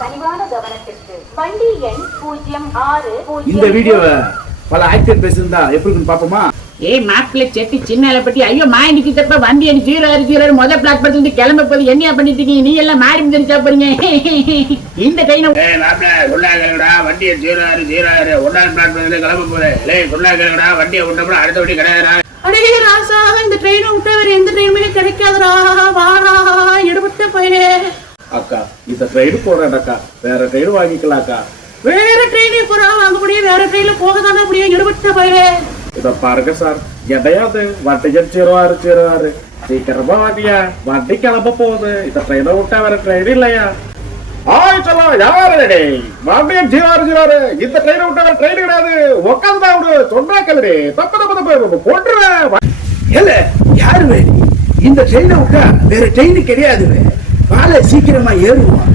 கனிவான கவனத்திற்கு வண்டி எண் 06. இந்த வீடியோவை பல ஆக்டர் பேசுறதா எப்படி இருக்குன்னு பாப்போமா? ஏய் மாப்பிள்ளை செட்டி சின்னால பத்தி ஐயோ மாயண்டி கிட்டப்ப வண்டி எண் 06 முத பிளாட்பார்ட்ல இருந்து கிளம்ப போது என்னையா பண்ணிட்டு இருக்கீங்க? நீ எல்லாம் மாறி தெரிஞ்சா போறீங்க இந்த கையில. ஏய் மாப்பிள்ளை சொல்லாதடா, வண்டி 06 ஒன்னாவது பிளாட்பார்ட்ல கிளம்ப போறேன். ஏய் சொல்லாதடா, வண்டியை விட்டோம்னா அடுத்த வண்டி கிடையாதுடா. அடே ராசா, இந்த ட்ரெயினை விட்டா வேற எந்த ட்ரெயினுமே கிடைக்காதுடா. வாடா எடுபட்ட பையனே. அக்கா இந்த ட்ரெயின் போறேன்டா, வேற ட்ரெயின் வாங்கிக்கலாக்கா. வேற ட்ரெயினே போறா வாங்க முடியும், வேற ட்ரெயின்ல போக தானே முடியும் எடுபட்ட பையனே. இத பாருங்க சார், எதையாவது வண்டி 06 சீக்கிரமா வாங்கியா, வண்டி கிளம்ப போகுது. இந்த ட்ரெயினை விட்டா வேற ட்ரெயின் இல்லையா? சொல்லலாம் யாரு வண்டி 06 இந்த ட்ரெயினை விட்டா வேற ட்ரெயின் கிடையாது. உட்காந்துதான் விடு, சொன்னா கல்லடி தப்பு போட்டுருவேன். இல்ல யாரு வேணும்? இந்த ட்ரெயினை விட்டா வேற ட்ரெயின் கிடையாது. வாழை சீக்கிரமா ஏறுவோம்.